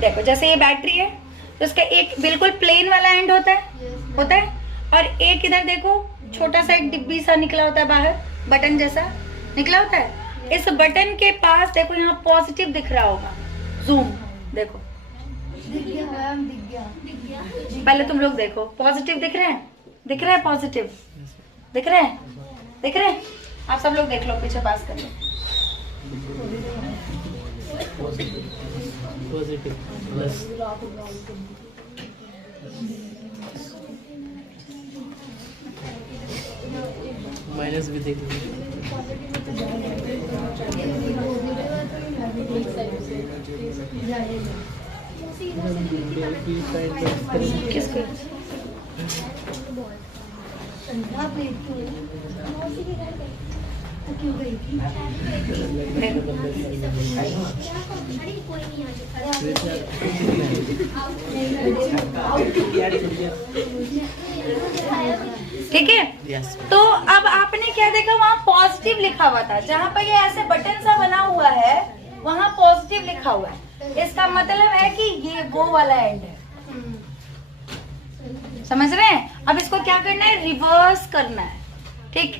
देखो जैसे ये बैटरी है तो इसका एक बिल्कुल प्लेन वाला एंड होता है और एक इधर देखो छोटा सा एक डिब्बी सा निकला होता है बाहर, बटन जैसा निकला होता है। इस बटन के पास देखो यहाँ पॉजिटिव दिख रहा होगा, जूम देखो, दिख गया। पहले तुम लोग देखो पॉजिटिव दिख रहे हैं पॉजिटिव दिख रहे हैं। आप सब लोग देख लो, पीछे पास कर लो। पॉजिटिव प्लस माइनस भी देख लीजिए। किसको ठीक है। तो अब आपने क्या देखा, वहाँ पॉजिटिव लिखा हुआ था, जहाँ पर ये ऐसे बटन सा बना हुआ है वहाँ पॉजिटिव लिखा हुआ है। इसका मतलब है कि ये वो वाला एंड है, समझ रहे हैं। अब इसको क्या करना है, रिवर्स करना है, ठीक।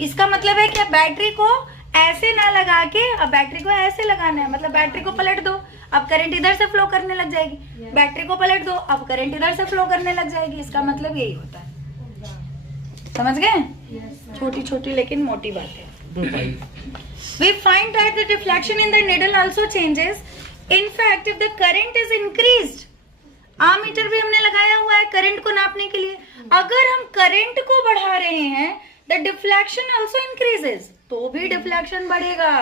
इसका मतलब है कि बैटरी को ऐसे ना लगा के अब बैटरी को ऐसे लगाना है, मतलब बैटरी को पलट दो, अब करंट इधर से फ्लो करने लग जाएगी। बैटरी को पलट दो, अब करंट इधर से फ्लो करने लग जाएगी। इसका मतलब यही होता है, समझ गए। छोटी छोटी लेकिन मोटी बातें। We find that the deflection in the needle also changes. In fact, if the current is increased, ammeter भी हमने लगाया हुआ है करंट को नापने के लिए। अगर हम करंट को बढ़ा रहे हैं, the deflection also increases, तो भी डिफ्लेक्शन बढ़ेगा।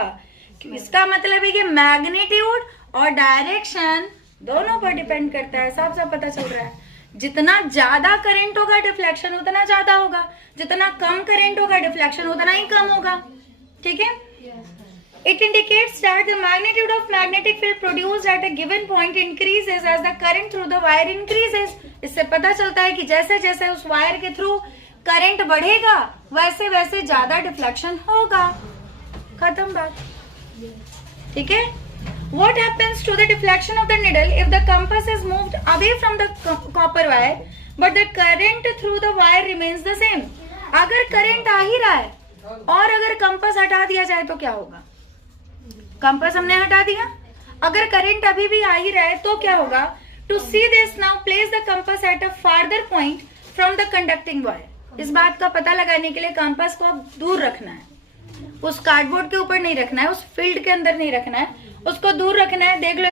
इसका मतलब है कि मैग्नीट्यूड और डायरेक्शन दोनों पर डिपेंड करता है। साफ साफ पता चल रहा है, जितना ज्यादा करंट होगा डिफ्लेक्शन उतना ज्यादा होगा, जितना कम करंट होगा डिफ्लेक्शन उतना ही कम होगा, ठीक है। It indicates that the magnitude of magnetic field produced at a given point increases as the current through the wire increases. इससे पता चलता है कि जैसे जैसे उस वायर के थ्रू करंट बढ़ेगा वैसे वैसे ज्यादा डिफ्लेक्शन होगा। खत्म बात, ठीक है। What happens to the deflection of the needle if the compass is moved away from the copper wire but the current through the wire remains the same? अगर करंट आ ही रहा है और अगर कंपास हटा दिया जाए तो क्या होगा। कंपास हमने हटा दिया, अगर करंट अभी भी आ ही रहा है तो क्या होगा। To see this now place the compass at a farther point from the conducting wire. इस बात का पता लगाने के लिए कंपास को अब दूर रखना है, उस कार्डबोर्ड के ऊपर नहीं रखना है, उस फील्ड के अंदर नहीं रखना है, उसको दूर रखना है। देख लो